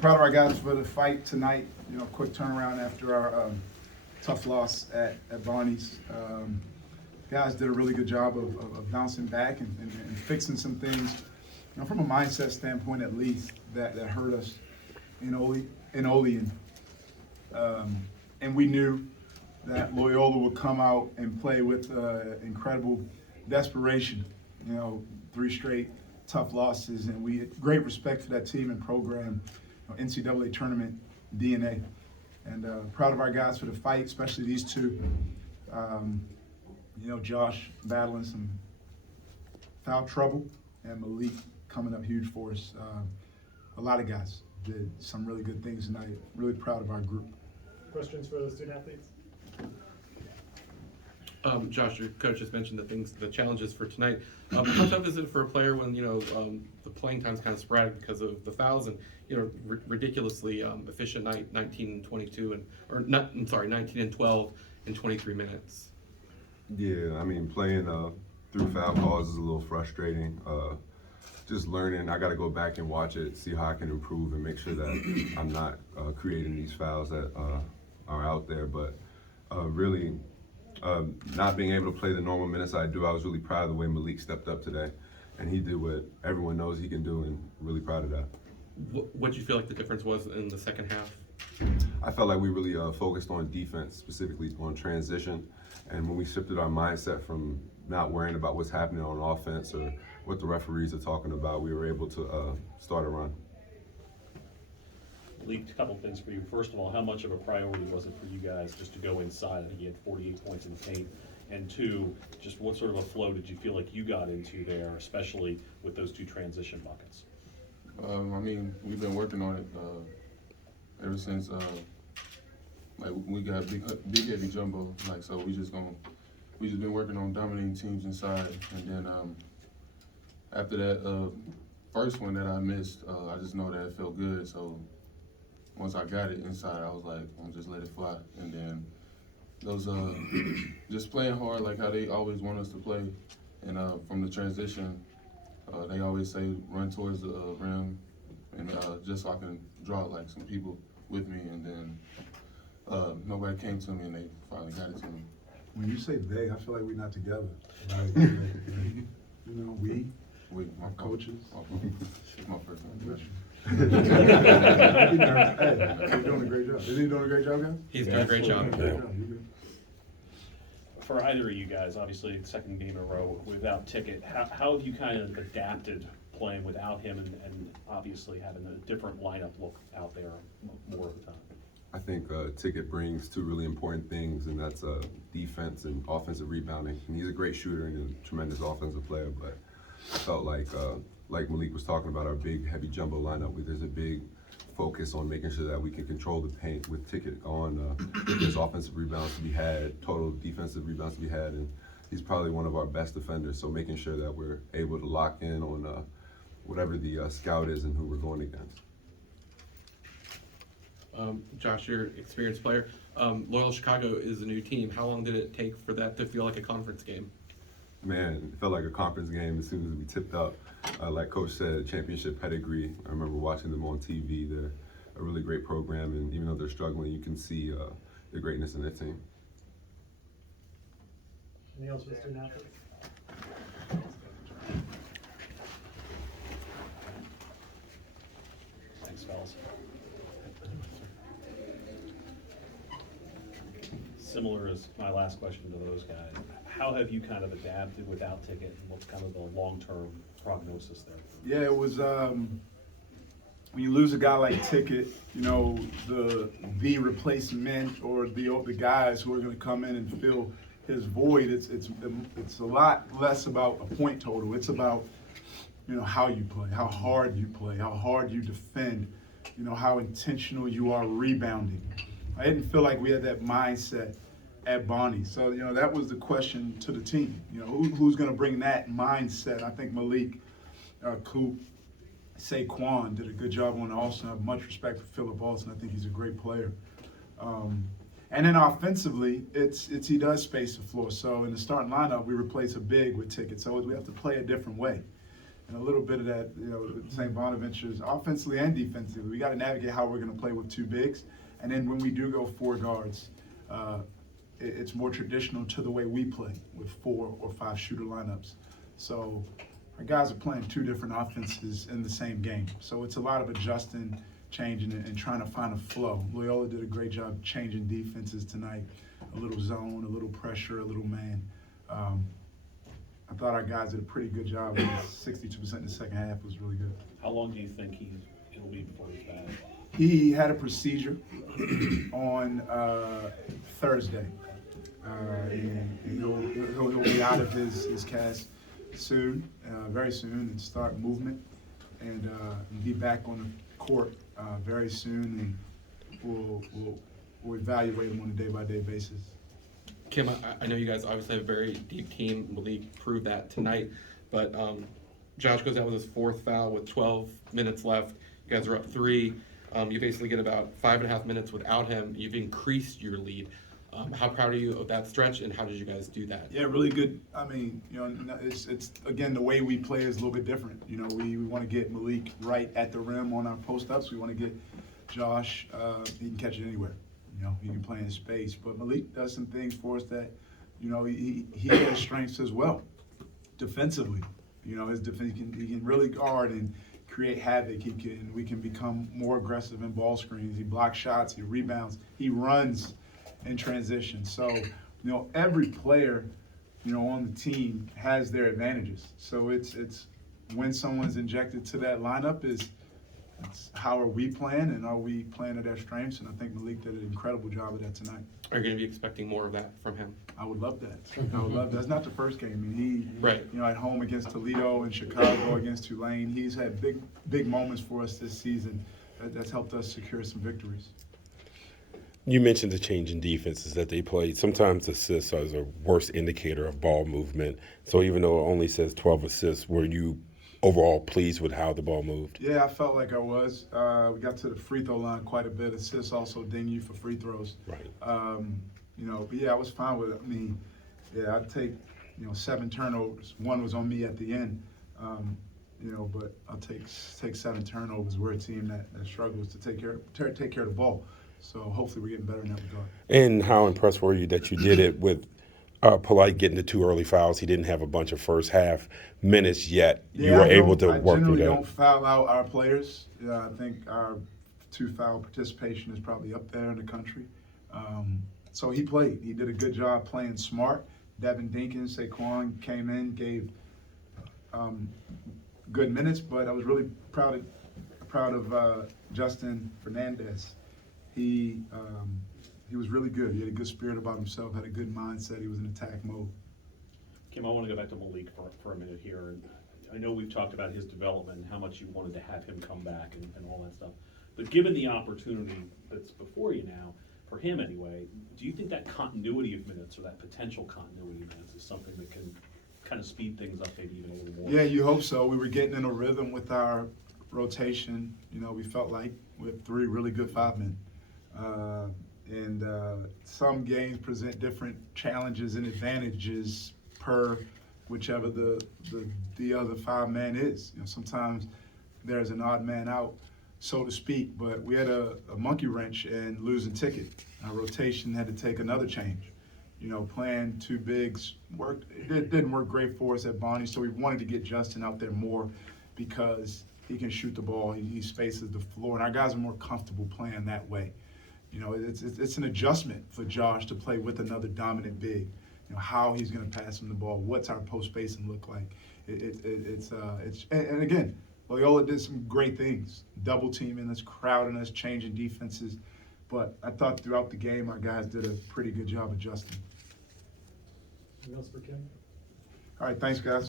proud of our guys for the fight tonight. Quick turnaround after our tough loss at Barney's. Guys did a really good job of bouncing back and fixing some things, from a mindset standpoint at least, that hurt us in Olean. And we knew that Loyola would come out and play with incredible desperation. 3 straight tough losses, and we had great respect for that team and program, NCAA tournament DNA. And proud of our guys for the fight, especially these two. Josh battling some foul trouble, and Malik coming up huge for us. A lot of guys did some really good things tonight. Really proud of our group. Questions for the student athletes? Josh, your coach just mentioned the challenges for tonight. How tough is it for a player when the playing time's kind of sporadic because of the fouls and ridiculously efficient night, 19 and 12 in 23 minutes? Yeah, I mean, playing through foul calls is a little frustrating. Just learning, I got to go back and watch it, see how I can improve and make sure that I'm not creating these fouls that are out there. But really, not being able to play the normal minutes I do, I was really proud of the way Malik stepped up today. And he did what everyone knows he can do, and really proud of that. What do you feel like the difference was in the second half? I felt like we really focused on defense, specifically on transition. And when we shifted our mindset from not worrying about what's happening on offense or what the referees are talking about, we were able to start a run. Malik, a couple things for you. First of all, how much of a priority was it for you guys just to go inside? I think you had 48 points in the paint. And 2, just what sort of a flow did you feel like you got into there, especially with those 2 transition buckets? We've been working on it ever since we got big heavy jumbo. So we just been working on dominating teams inside, and then after that first one that I missed, I just know that it felt good. So once I got it inside, I was like, I'm just let it fly. And then those just playing hard like how they always want us to play, and from the transition, they always say run towards the rim, and just so I can draw like some people with me, and then nobody came to me, and they finally got it to me. When you say they, I feel like we're not together. We, My our coaches. It's my first time. Hey, you're doing a great job. Is he doing a great job, guys? He's doing a great job. For either of you guys, obviously second game in a row without Ticket, how have you kind of adapted playing without him and obviously having a different lineup look out there more of the time? I think Ticket brings 2 really important things, and that's defense and offensive rebounding. And he's a great shooter and a tremendous offensive player, but I felt like Malik was talking about, our big, heavy jumbo lineup, there's a big focus on making sure that we can control the paint with Ticket on. There's offensive rebounds to be had, total defensive rebounds to be had, and he's probably one of our best defenders, so making sure that we're able to lock in on whatever the scout is and who we're going against. Josh, you're an experienced player. Loyola Chicago is a new team. How long did it take for that to feel like a conference game? Man, it felt like a conference game as soon as we tipped up. Like Coach said, championship pedigree. I remember watching them on TV. They're a really great program, and even though they're struggling, you can see the greatness in their team. Anything else for the student athletes? Thanks, fellas. Similar as my last question to those guys, how have you kind of adapted without Ticket, and what's kind of the long-term prognosis there? Yeah, it was when you lose a guy like Ticket, the replacement or the guys who are going to come in and fill his void. It's a lot less about a point total. It's about how you play, how hard you play, how hard you defend, how intentional you are rebounding. I didn't feel like we had that mindset at Bonnie. So, that was the question to the team. Who's going to bring that mindset? I think Malik, Coop, Saquon did a good job on Austin. I have much respect for Philip Austin. I think he's a great player. And then offensively, he does space the floor. So in the starting lineup, we replace a big with Ticket. So we have to play a different way. and a little bit of that, St. Bonaventure's offensively and defensively. We got to navigate how we're going to play with two bigs, and then when we do go four guards, it's more traditional to the way we play with 4 or 5 shooter lineups. So our guys are playing 2 different offenses in the same game. So it's a lot of adjusting, changing, and trying to find a flow. Loyola did a great job changing defenses tonight. A little zone, a little pressure, a little man. I thought our guys did a pretty good job. 62% in the second half was really good. How long do you think it'll be before he's back? He had a procedure on Thursday. And he'll be out of his cast soon, very soon, and start movement, and be back on the court very soon, and we'll evaluate him on a day-by-day basis. Kim, I know you guys obviously have a very deep team. Malik proved that tonight, but Josh goes out with his 4th foul with 12 minutes left. You guys are up 3. You basically get about 5.5 minutes without him. You've increased your lead. How proud are you of that stretch, and how did you guys do that? Yeah, really good. I mean, it's again, the way we play is a little bit different. We want to get Malik right at the rim on our post-ups. We want to get Josh, he can catch it anywhere. He can play in space. But Malik does some things for us that, he has strengths as well, defensively. His defense, he can really guard and create havoc. We can become more aggressive in ball screens. He blocks shots, he rebounds, he runs in transition. So, every player, on the team has their advantages. So it's when someone's injected to that lineup it's how are we playing, and are we playing at our strengths? And I think Malik did an incredible job of that tonight. Are you going to be expecting more of that from him? I would love that. I would love that. That's not the first game. I mean, he, right. At home against Toledo and Chicago against Tulane, he's had big moments for us this season that's helped us secure some victories. You mentioned the change in defenses that they played. Sometimes assists are a worse indicator of ball movement. So even though it only says 12 assists, were you overall pleased with how the ball moved? Yeah, I felt like I was. We got to the free throw line quite a bit. Assists also ding you for free throws. Right. But yeah, I was fine with it. I mean, yeah, I'd take, 7 turnovers. 1 was on me at the end. But I'll take 7 turnovers. We're a team that struggles to take care of the ball. So hopefully we're getting better in that regard. And how impressed were you that you did it with Polite getting the 2 early fouls? He didn't have a bunch of first half minutes yet. You were able to work through that. I generally don't foul out our players. Yeah, I think our 2 foul participation is probably up there in the country. So he played. He did a good job playing smart. Devin Dinkins, Saquon came in, gave good minutes, but I was really proud of Justin Fernandez. He was really good. He had a good spirit about himself, had a good mindset. He was in attack mode. Kim, I want to go back to Malik for a minute here. And I know we've talked about his development and how much you wanted to have him come back and all that stuff. But given the opportunity that's before you now, for him anyway, do you think that continuity of minutes or that potential continuity of minutes is something that can kind of speed things up maybe even a little more? Yeah, you hope so. We were getting in a rhythm with our rotation. We felt like with 3 really good 5-men. Some games present different challenges and advantages per whichever the other 5-man is. Sometimes there's an odd man out, so to speak, but we had a monkey wrench and losing ticket. Our rotation had to take another change. Playing 2 bigs didn't work great for us at Bonnie, so we wanted to get Justin out there more because he can shoot the ball, he spaces the floor, and our guys are more comfortable playing that way. It's an adjustment for Josh to play with another dominant big. How he's going to pass him the ball, what's our post spacing look like. And again, Loyola did some great things, double teaming us, crowding us, changing defenses. But I thought throughout the game our guys did a pretty good job adjusting. Anything else for Kim? All right, thanks guys.